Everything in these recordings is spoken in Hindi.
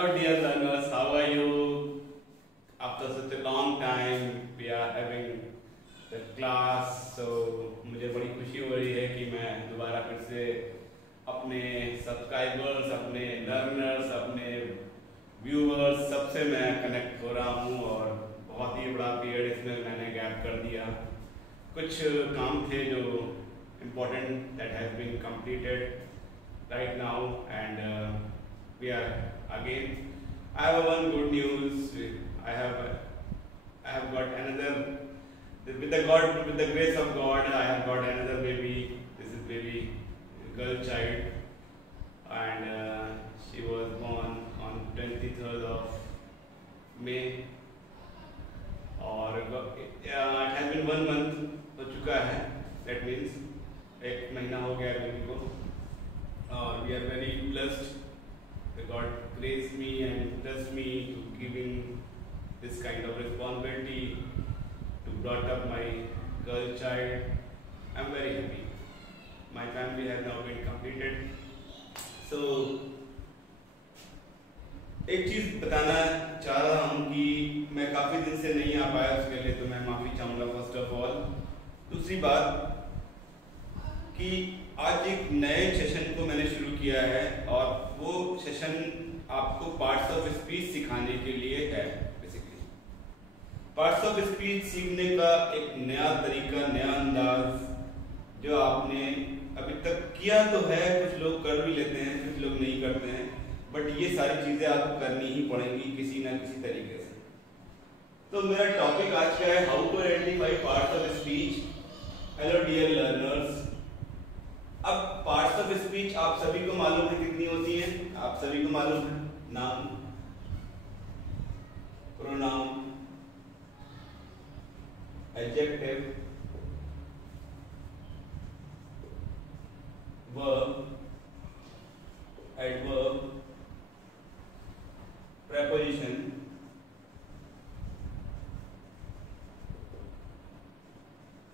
Hello dear learners, how are you? After such a long time we are having the class, so मुझे बड़ी खुशी हो रही है कि मैं दोबारा फिर से अपने सब्सक्राइबर्स, अपने लर्नर्स, अपने व्यूअर्स सबसे मैं कनेक्ट हो रहा हूँ और बहुत ही बड़ा पीरियड इसमें मैंने गैप कर दिया। कुछ काम थे जो important that has been completed right now and we are again. I have one good news. I have got another with the grace of God. I have got another baby. This is baby girl child, and she was born on 23rd of May. और it has been 1 month हो चुका है. That means 1 महीना हो गया बेबी को. और we are very blessed. God graced me and blessed me to giving this kind of responsibility to brought up my girl child. I'm very happy. My family has now been completed. So एक चीज बताना चाह रहा हूँ कि मैं काफी दिन से नहीं आ पाया, उसके लिए तो मैं माफी चाहूंगा फर्स्ट ऑफ ऑल. दूसरी बात कि आज एक नए सेशन को मैंने शुरू किया है और वो सेशन आपको पार्ट्स ऑफ स्पीच सिखाने के लिए है. बेसिकली पार्ट्स ऑफ स्पीच सीखने का एक नया तरीका, नया अंदाज जो आपने अभी तक किया तो है, कुछ लोग कर भी लेते हैं, कुछ लोग नहीं करते हैं, बट ये सारी चीजें आपको करनी ही पड़ेंगी किसी ना किसी तरीके से. तो मेरा टॉपिक आज का है how to identify parts of speech. Hello dear learners. अब पार्ट्स ऑफ स्पीच आप सभी को मालूम है कितनी होती हैं? आप सभी को मालूम है. Noun, pronoun, adjective, verb, adverb, preposition,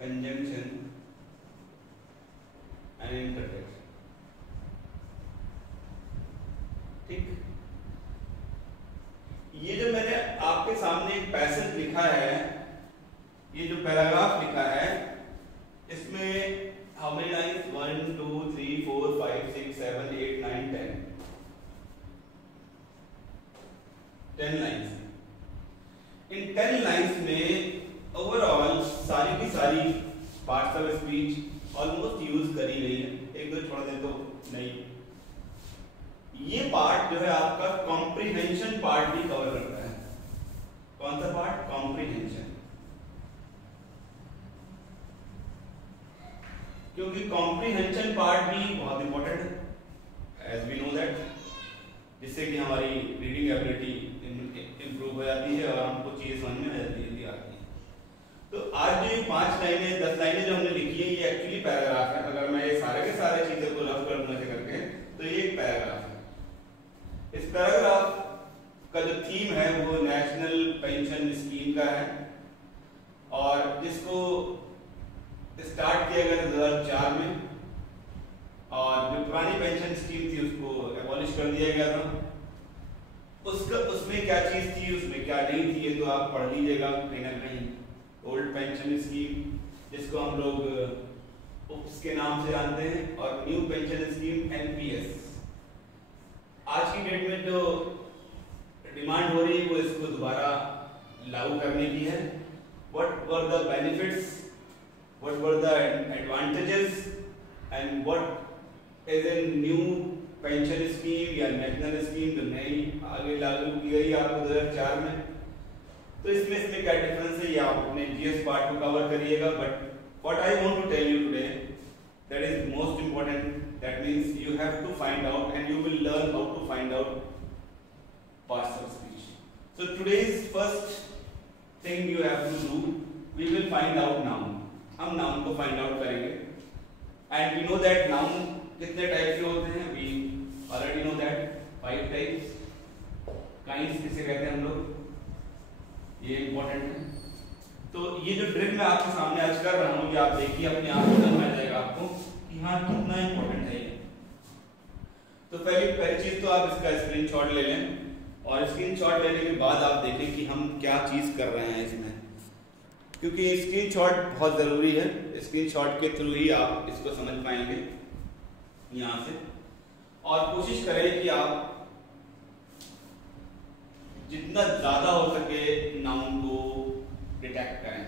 conjunction and intertext. ठीक, ये जो मैंने आपके सामने एक पैसेज लिखा है, ये जो पैराग्राफ लिखा है, इसमें how many lines? 1 2 3 4 5 6 7 8 9 10 lines. In 10 lines में ओवरऑल सारी की सारी parts of speech almost use करी गई है. एक दो छोड़ दे तो नहीं. ये पार्ट जो है आपका कॉम्प्रिहेंशन पार्ट भी कवर करता है. कौन सा पार्ट? कॉम्प्रिहेंशन. क्योंकि कॉम्प्रिहेंशन पार्ट भी बहुत इंपॉर्टेंट है, एज वी नो दैट, जिससे कि हमारी रीडिंग एबिलिटी इंप्रूव हो जाती है और हमको चीजें समझ में जल्दी आती है. तो आज जो ये 5 लाइनें 10 लाइनें जो हमने लिखी है, ये एक्चुअली पैराग्राफ है. अगर मैं ये सारे के सारे चीजों को रफ कर दूं करके तो ये एक पैराग्राफ है. इस पैराग्राफ का जो थीम है वो नेशनल पेंशन स्कीम का है और जिसको स्टार्ट किया गया 2004 में, और जो पुरानी पेंशन स्कीम थी उसको एबॉलिश कर दिया गया था. उसमें क्या चीज थी, उसमें क्या नहीं थी, ये तो आप पढ़ लीजिएगा कहीं ना कहीं. ओल्ड पेंशन स्कीम, जिसको हम लोग उप्स के नाम से जानते हैं, और न्यू पेंशन स्कीम एनपीएस. आज की डेट में जो डिमांड हो रही है वो इसको दोबारा लागू करने की है. What were the benefits, what were the advantages and what is a new pension scheme या नेशनल स्कीम जो नई आगे लागू की गई आपको 2004 में. तो इसमें क्या डिफरेंस है, ये आप अपने जीएस पार्ट को कवर करिएगा. But what I want to tell you today, that is most important. That means you have to find out and you will learn how to find out parts of speech. So today's first thing you have to do, we will find out noun. हम नाउन को फाइंड आउट करेंगे and we know that noun कितने टाइप के होते हैं. We already know that 5 types. Kinds किसे कहते हैं हम लोग, ये इंपॉर्टेंट है. तो ये जो ड्रिल मैं आपके सामने आज कर रहा हूँ, ये आप देखिए अपने आप समझ में आ जाएगा आपको कि हाँ कितना इंपॉर्टेंट है ये. तो पहली चीज तो आप इसका स्क्रीनशॉट ले लें और स्क्रीनशॉट लेने के बाद आप देखें कि हम क्या चीज़ कर रहे हैं इसमें, क्योंकि स्क्रीनशॉट बहुत ज़रूरी है। स्क्रीनशॉट के थ्रू ही आप इसको समझ पाएंगे यहाँ से। और कोशिश करें कि आप जितना ज़्यादा हो सके नाउन को डिटेक्ट करें।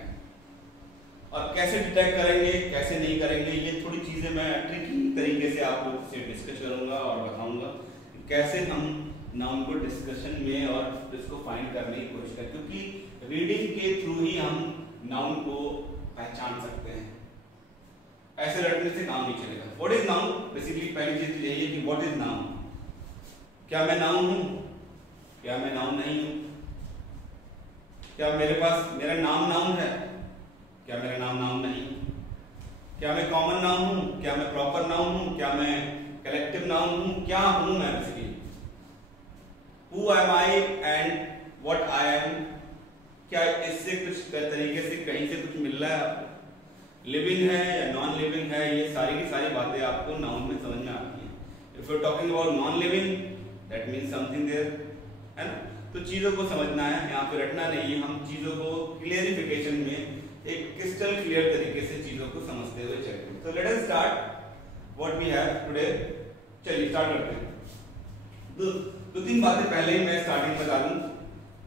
और कैसे डिटेक्ट करेंगे, कैसे नहीं करेंगे, ये थोड़ी चीज़ें मैं ट्रिकी तरीके से आप लोगों से डिस्कस करूँगा और बताऊँगा कैसे हम नाउन को डिस्कशन में और इसको फाइंड करने की कोशिश करें, क्योंकि रीडिंग के थ्रू ही हम नाउन को पहचान सकते हैं। ऐसे रटने से काम नहीं चलेगा। What is noun? बेसिकली पहली चीज यही है कि व्हाट इज नाउन। क्या मैं नाउन हूं? क्या मैं नाउन नहीं हूं? क्या मेरे पास मेरा नाम नाउन है? क्या मेरा नाम नाउन नहीं? क्या मैं कॉमन नाउन हूं? क्या मैं प्रॉपर नाउन हूं? क्या मैं कलेक्टिव नाउन हूं? क्या हूं मैं basically? Who am I and what I am? क्या इससे कुछ तरीके से कहीं से कुछ मिल रहा है आपको? लिविंग है या नॉन लिविंग है, ये सारी की सारी बातें आपको नाउन में समझ में आती हैं। If you are talking about non living, that means something there, है ना। तो चीजों को समझना है, यहाँ पे रटना नहीं है। हम चीजों को क्लियरिफिकेशन में एक क्रिस्टल क्लियर तरीके से चीजों को समझते हुए चलते। तो let us start what we have today. चलिए स्टार्ट करते हैं। दो तीन बातें पहले ही मैं स्टार्टिंग बता दूं,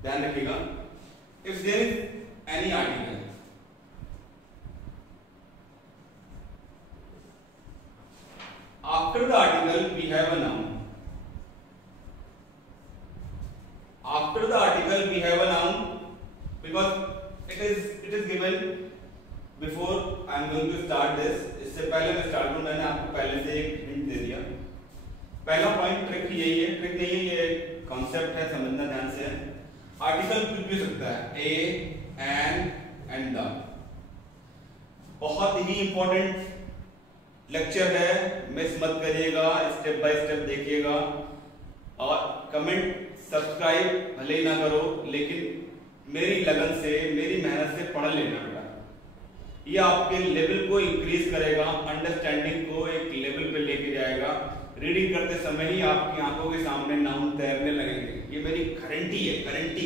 ध्यान रखिएगा। If there is any article, after the article we have a noun. After the article we have a noun because it is given before I am going to start this. इससे पहले मैं स्टार्ट करूं, मैंने आपको पहले से एक हिंट दे दिया। पहला पॉइंट ट्रिक यही है, ट्रिक नहीं है, ये कॉन्सेप्ट है, समझना ध्यान से। आर्टिकल कुछ भी सकता है, ए, एंड द। बहुत ही इंपॉर्टेंट लेक्चर है, मिस मत करिएगा, स्टेप बाय स्टेप देखिएगा। और कमेंट सब्सक्राइब भले ही ना करो, लेकिन मेरी लगन से, मेरी मेहनत से पढ़ लेना बेटा। ये आपके लेवल को इंक्रीज करेगा, अंडरस्टैंडिंग को एक लेवल पे लेके जाएगा। रीडिंग करते समय ही आपकी आंखों के सामने नाउन तैरने लगेंगे। ये मेरी गारंटी है, गारंटी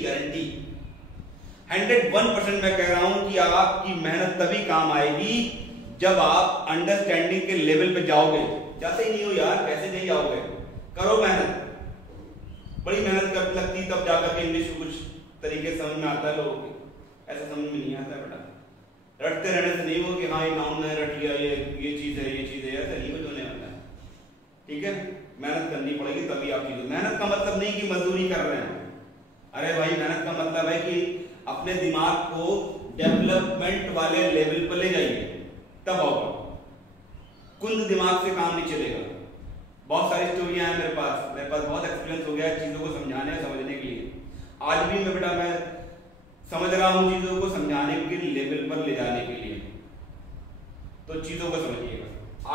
101% मैं कह रहा हूं कि आपकी मेहनत तभी काम आएगी जब आप अंडरस्टैंडिंग के लेवल पे जाओगे। जाते ही नहीं हो यार, कैसे नहीं जाओगे? करो मेहनत, बड़ी मेहनत कर लगती तब जाकर के इंग्लिश कुछ तरीके समझ में आता है लोगों को। ऐसा समझ में नहीं आता बेटा। रटते रहने से नहीं हो कि हाँ ये नाउन मैंने रट लिया, ये चीज है, ये चीज है, ऐसा नहीं होने वाला है। ठीक है, मेहनत करनी पड़ेगी तभी आप चीज। मेहनत का मतलब नहीं कि मजदूरी कर रहे हैं। अरे भाई, मेहनत का मतलब है कि अपने दिमाग को डेवलपमेंट वाले लेवल पर ले जाइए, तब होगा। कुंद दिमाग से काम नहीं चलेगा। बहुत सारी स्टोरियां हैं मेरे पास बहुत एक्सपीरियंस हो गया है चीजों को समझाने और समझने के लिए। आज भी मैं समझ रहा हूं चीजों को समझाने के लेवल पर ले जाने के लिए। तो चीजों को समझिएगा।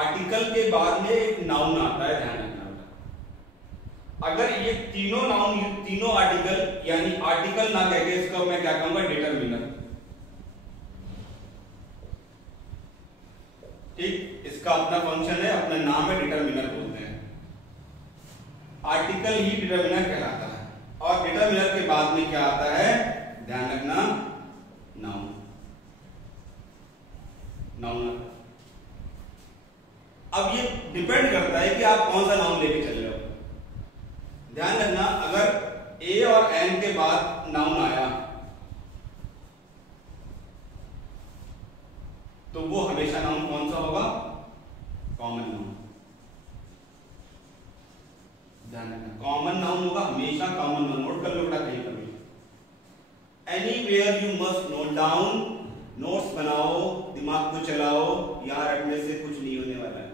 आर्टिकल के बाद में एक नाउन आता है, ध्यान रखना। अगर ये तीनों नाउन, तीनों आर्टिकल, यानी आर्टिकल ना कह के इसको मैं क्या कहूंगा, डिटरमिनर। ठीक, इसका अपना फंक्शन है, अपना नाम है, डिटरमिनर बोलते हैं। आर्टिकल ही डिटरमिनर कहलाता है। और डिटरमिनर के बाद में क्या आता है, ध्यान रखना, नाउन। अब ये डिपेंड करता है कि आप कौन सा नाउन लेके चल रहे हो। ध्यान रखना, अगर ए और एन के बाद नाउन आया तो वो हमेशा नाउन कौन सा होगा, कॉमन नाउन। ध्यान रखना, कॉमन नाउन होगा हमेशा, कॉमन नाउन। नोट कर लो बेटा कहीं कभी। Anywhere you must note down, notes बनाओ, दिमाग को चलाओ। यहां रटने से कुछ नहीं होने वाला है।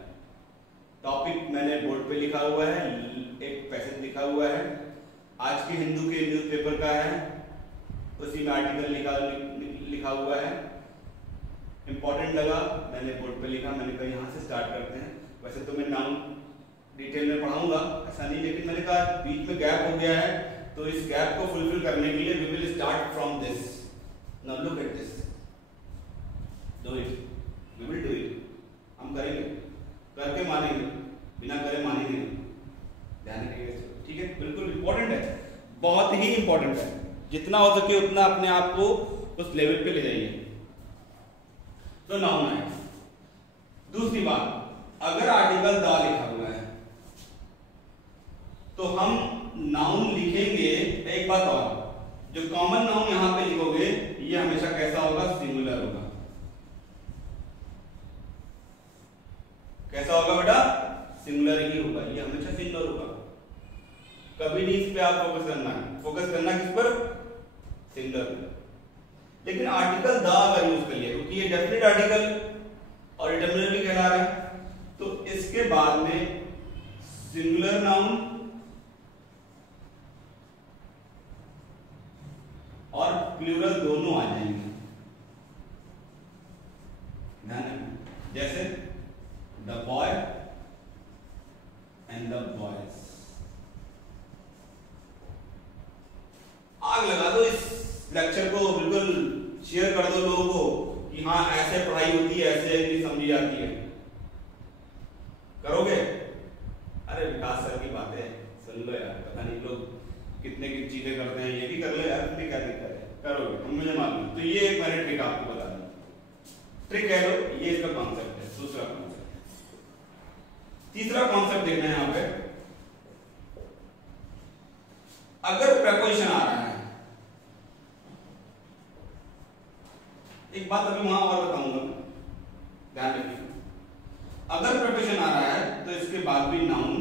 टॉपिक मैंने बोर्ड पे लिखा हुआ है, एक पैसेज लिखा हुआ है, आज के हिंदू के न्यूज़पेपर का है, उसी में आर्टिकल लिखा हुआ है। इंपॉर्टेंट लगा, मैंने बोर्ड पे लिखा, मैंने कहा यहाँ से स्टार्ट करते हैं। वैसे तो मैं नाउन डिटेल में पढ़ाऊंगा, ऐसा नहीं, लेकिन मैंने कहा बीच में गैप हो गया है, तो इस गैप को फुलफिल करने के लिए we will start from this. Now look at this, do it, we will do it. हम करेंगे, करके मानेंगे, बिना करे मानेंगे। ध्यान रखिएगा, ठीक है, बिल्कुल इंपॉर्टेंट है, बहुत जितना हो सके उतना अपने आप को उस लेवल पे ले जाइए। तो नाउन है। दूसरी बात, अगर आर्टिकल द लिखा हुआ है तो हम नाउन लिखेंगे। एक बात और, जो कॉमन नाउन यहां पे लिखोगे ये हमेशा कैसा होगा, सिंगुलर होगा। कैसा होगा बेटा, सिंगुलर ही होगा, ये हमेशा सिंगुलर होगा। कभी नहीं इस पे आप फोकस करना है, फोकस करना किस पर, सिंगुलर। लेकिन आर्टिकल द अगर यूज करिए क्योंकि ये डेफिनेट आर्टिकल और डिटरमिनर भी कहला रहा है, तो इसके बाद में सिंगुलर नाउन और प्लूरल दोनों आ जाएंगे। ध्यान रखना, जैसे the boy and the boys. आग लगा दो इस लेक्चर को, बिल्कुल शेयर कर दो लोगों को कि हाँ ऐसे पढ़ाई होती है, ऐसे भी समझी जाती है। करोगे? अरे विकास सर की बातें सुन लो यार, पता नहीं लोग कितने की चीजें करते हैं, ये भी कर लो यार, अपनी क्या दिक्कत है, करोगे, हम मुझे मालूम। तो ये एक मैंने ट्रिक आपको बता दी, ट्रिक कह लो, ये इसका कॉन्सेप्ट है। दूसरा कॉन्सेप्ट, तीसरा कॉन्सेप्ट देखना है यहां पे। अगर प्रपोजिशन आ रहा है, एक बात अभी वहां और बताऊंगा, ध्यान रखिए। अगर प्रपोजिशन आ रहा है तो इसके बाद भी नाउन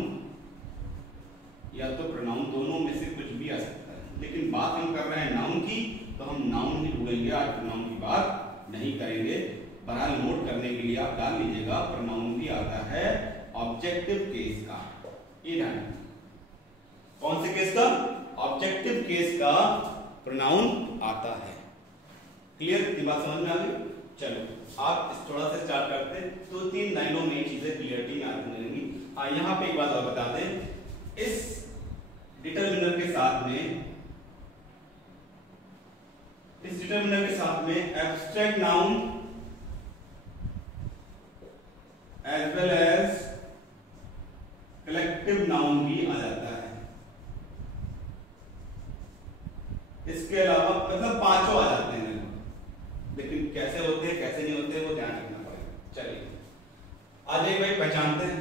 या तो प्रोनाउन, दोनों में से कुछ भी आ सकता है। लेकिन बात हम कर रहे हैं नाउन की, तो हम नाउन ही ढूंढेंगे, आज प्रोनाउन की बात नहीं करेंगे। बहरहाल नोट करने के लिए आप डाल लीजिएगा, प्रोनाउन भी आता है ऑब्जेक्टिव केस का। ये ध्यान, कौन से केस का, ऑब्जेक्टिव केस का प्रोनाउन आता है। क्लियर, ये बात समझ में आ गई? चलो आप इस थोड़ा सा स्टार्ट करते हैं, 2-3 लाइनों में चीजें क्लियरिटी में आती रहेंगी। हाँ, यहाँ पे एक बात और बता दें, इस डिटरमिनर के साथ में, इस डिटरमिनर के साथ में abstract noun as well as collective noun भी आ जाता है। इसके अलावा मतलब पांचों आ जाते हैं, लेकिन कैसे होते हैं कैसे नहीं होते वो ध्यान रखना पड़ेगा। चलिए आज एक भाई पहचानते हैं,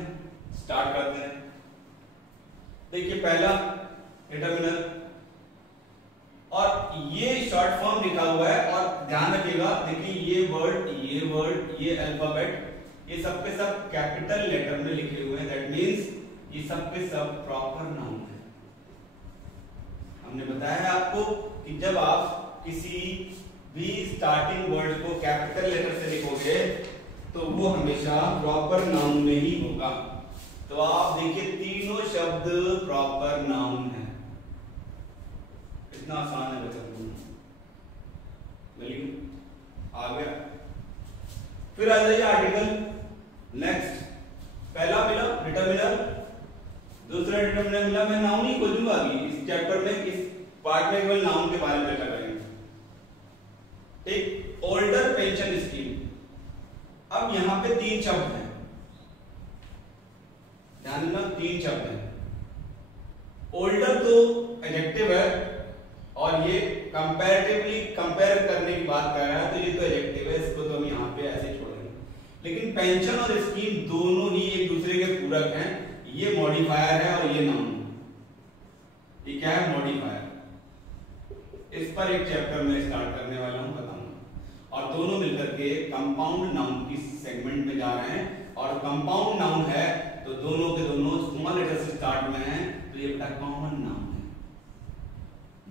स्टार्ट करते हैं। देखिए पहला डिटरमिनर, और ये शॉर्ट फॉर्म लिखा हुआ है, और ध्यान रखिएगा, देखिए ये वर्ड, ये अल्फाबेट, ये सब के सब कैपिटल लेटर में लिखे हुए हैं। दैट मींस ये सब के सब प्रॉपर नाउन है। हमने बताया है आपको कि जब आप किसी भी स्टार्टिंग वर्ड को कैपिटल लेटर से लिखोगे तो वो हमेशा प्रॉपर नाउन में ही होगा। तो आप देखिए तीनों शब्द प्रॉपर नाउन है। इतना आसान है बच्चा, आ गया। फिर आ जाइए आर्टिकल। नेक्स्ट, पहला मिला डिटरमिनर, दूसरा डिटरमिनर मिला। मैं नाउन ही खोजूंगा अभी इस चैप्टर में, इस पार्ट में केवल नाउन के बारे में चर्चा करेंगे। एक ओल्डर पेंशन स्कीम। अब यहां पे 3 शब्द हैं, ध्यान देना, 3 शब्द हैं। ओल्डर तो एडजेक्टिव है, और ये कंपैरेटिवली कंपेयर करने की बात कर रहा है, तो ये तो एडजेक्टिव है, इसको तो हम यहाँ पे ऐसे छोड़ेंगे। लेकिन पेंशन और स्कीम दोनों ही एक दूसरे के पूरक हैं। ये मॉडिफायर है और ये नाउन। ये क्या है, मॉडिफायर। इस पर एक चैप्टर में स्टार्ट करने वाला हूं, बताऊंगा। और दोनों मिलकर के कंपाउंड नाउन की सेगमेंट में जा रहे हैं। और कंपाउंड नाउन है तो दोनों के दोनों स्मॉल लेटर से स्टार्ट में है, तो ये बेटा कॉमन नाउन है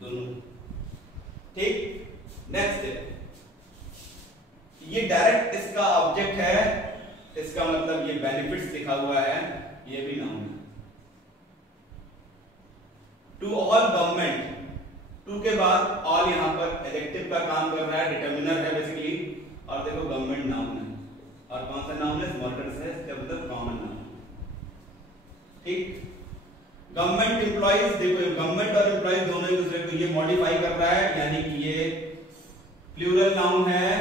दोनों। ठीक, नेक्स्ट है, ये डायरेक्ट इसका ऑब्जेक्ट है, इसका मतलब ये बेनिफिट्स लिखा हुआ है, ये भी नाउन है। टू ऑल गवर्नमेंट, टू के बाद ऑल यहां पर एडजेक्टिव का काम कर रहा है, डिटरमिनर है बेसिकली। और देखो गवर्नमेंट नाउन है, और कौन सा नाउन है, स्मॉल लेटर से, इसका मतलब कॉमन नाउन। ठीक, गवर्नमेंट एम्प्लॉइज, देखो गवर्नमेंट और एम्प्लॉइज दोनों एक दूसरे को ये मॉडिफाई कर रहा है, यानी कि ये प्लूरल नाउन है।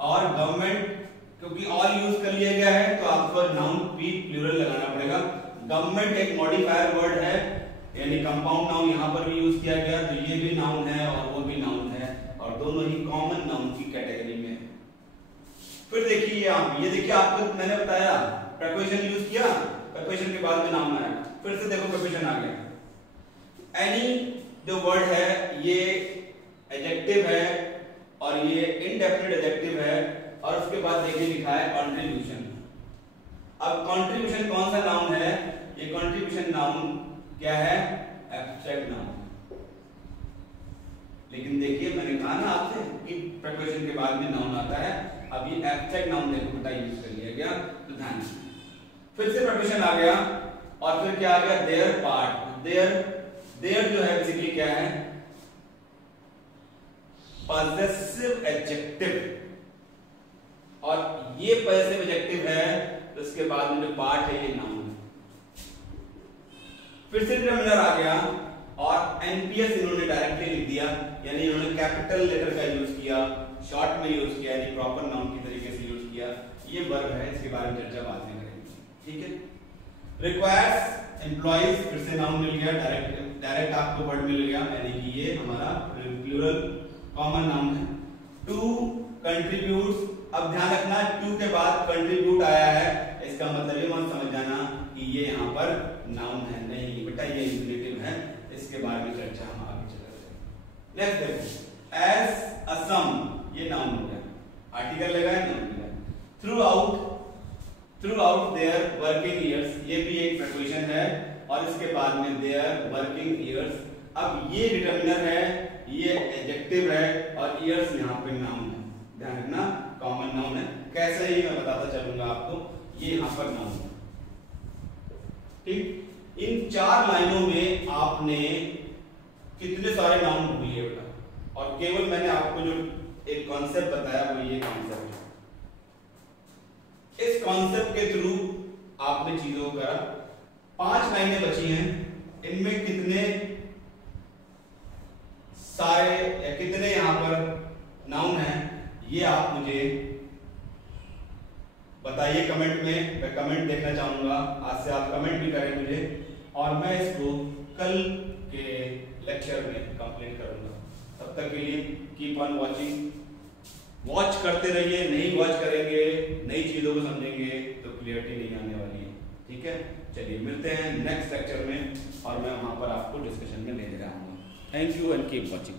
और गवर्नमेंट क्योंकि ऑल यूज कर लिया गया है, तो आपको नाउन भी प्लूरल लगाना पड़ेगा। गवर्नमेंट एक मॉडिफायर वर्ड है, यानी कंपाउंड नाउन यहाँ पर भी यूज किया गया, तो ये भी नाउन है और वो भी नाउन है और दोनों ही कॉमन नाउन की कैटेगरी में है। फिर देखिए ये देखिए आपको मैंने बताया प्रीपोजिशन यूज किया, प्रीपोजिशन के बाद में नाउन आया, फिर से देखो प्रीपोजिशन आ गया। एनी जो वर्ड है ये एडजेक्टिव है और ये इनडेफिनिट एडजेक्टिव है और उसके बाद देखिए लिखा है कंट्रीब्यूशन। अब कंट्रीब्यूशन कौन सा नाउन है? ये कंट्रीब्यूशन नाउन क्या है? Abstract noun. लेकिन देखिए मैंने कहा ना आपसे कि प्रीपोजिशन के बाद में नाउन आता है। अब ये एब्स्ट्रैक्ट नाउन देखो बेटा यूज कर लिया गया, तो ध्यान से फिर से प्रीपोजिशन आ गया और फिर क्या आ गया? There part. देयर जो है बेसिकली क्या है? पॉसेसिव एडजेक्टिव, और ये पॉसेसिव एडजेक्टिव है तो इसके बाद में जो पार्ट है ये नाउन है। फिर से डिटरमिनर आ गया और एनपीएस इन्होंने डायरेक्टली लिख दिया, यानी इन्होंने कैपिटल लेटर का यूज किया, शॉर्ट में यूज किया, यानी प्रॉपर नाउन की तरीके से यूज किया। ये वर्ब है, इसके बारे में चर्चा बाद में करेंगे, ठीक है। रिक्वायर्स एम्प्लॉइज, फिर से नाउन मिल गया, डायरेक्ट आपको वर्ड मिल गया, यानी कि ये हमारा प्लूरल कॉमन नाउन है। टू कंट्रीब्यूट्स, अब ध्यान रखना टू के बाद कंट्रीब्यूट आया है, इसका मतलब ये मत समझ जाना कि ये यहाँ पर नाउन है, नहीं बेटा ये इंप्लिकेटिव है, इसके बारे में चर्चा हम आगे चलेंगे। नेक्स्ट देखो, एज अ सम, ये नाउन हो गया, आर्टिकल लगा है, नाउन लगा। Throughout their working years, ये भी एक प्रीपोजिशन है और इसके बाद में देयर वर्किंग ईयर्स। अब ये डिटरमिनर है, ये एडजेक्टिव है और ईयर्स यहाँ पे नाउन है, ध्यान रखना कॉमन नाउन है। कैसे ही मैं बताता चलूंगा आपको, ये यहाँ पर नाउन है, ठीक। इन 4 लाइनों में आपने कितने सारे नाउन ढूंढ लिए बेटा, और केवल मैंने आपको जो एक कॉन्सेप्ट बताया वो ये कॉन्सेप्ट है। इस कॉन्सेप्ट के थ्रू आपने चीजों को करा। 5 लाइनें बची हैं, इनमें कितने सारे या कितने यहां पर नाउन हैं ये आप मुझे बताइए कमेंट में, मैं कमेंट देखना चाहूंगा। आज से आप कमेंट भी करें मुझे और मैं इसको कल के लेक्चर में कंप्लीट करूंगा। तब तक के लिए कीप ऑन वॉचिंग, वॉच करते रहिए। नहीं वॉच करेंगे, नई चीजों को समझेंगे तो क्लियरिटी नहीं आने वाली है, ठीक है। चलिए मिलते हैं नेक्स्ट लेक्चर में और मैं वहां पर आपको डिस्कशन में ले रहा हूँ। Thank you and keep watching.